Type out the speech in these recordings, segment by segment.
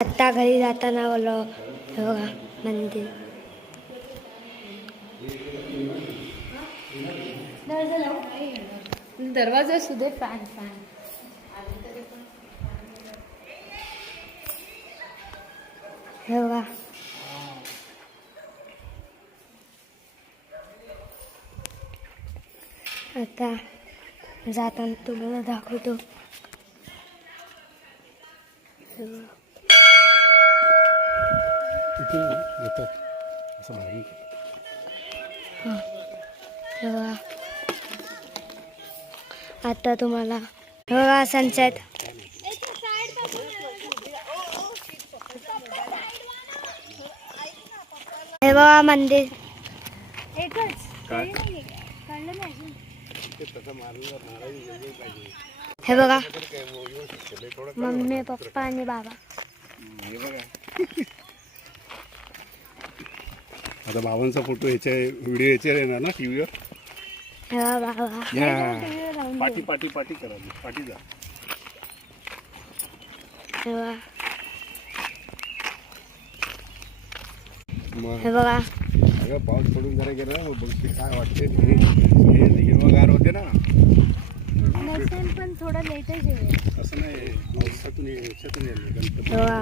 आता घरी जाताना बोलो बघा मंदिर. दरवाजा सुद्धा फॅन हे बघा आता जाताना तुम्हाला दाखवतो. हे बघा आता तुम्हाला हे बघा सनसेट. हे बघा मंदिर. हे बघा मम्मी पप्पा आणि बाबा. आता बाबांचा फोटो ह्याच्या व्हिडिओ ह्याच्यावर येणार ना टीव्हीवर. हे बघा बाबा. पाठी पाठी पाठी करा पाठी जा. हे बघा मग हे बघा अगं पाऊस पडून जरा गेला मग बघते काय वाटते. हिरवगार होते ना. पण थोडं लेटच आहे. असं नाही पावसातून ह्याच्यातून येईल गणपती वा.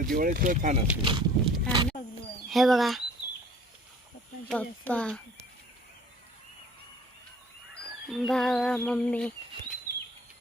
दिवाळीत सुद्धा छान असते. हे बघा पप्पा बाबा मम्मी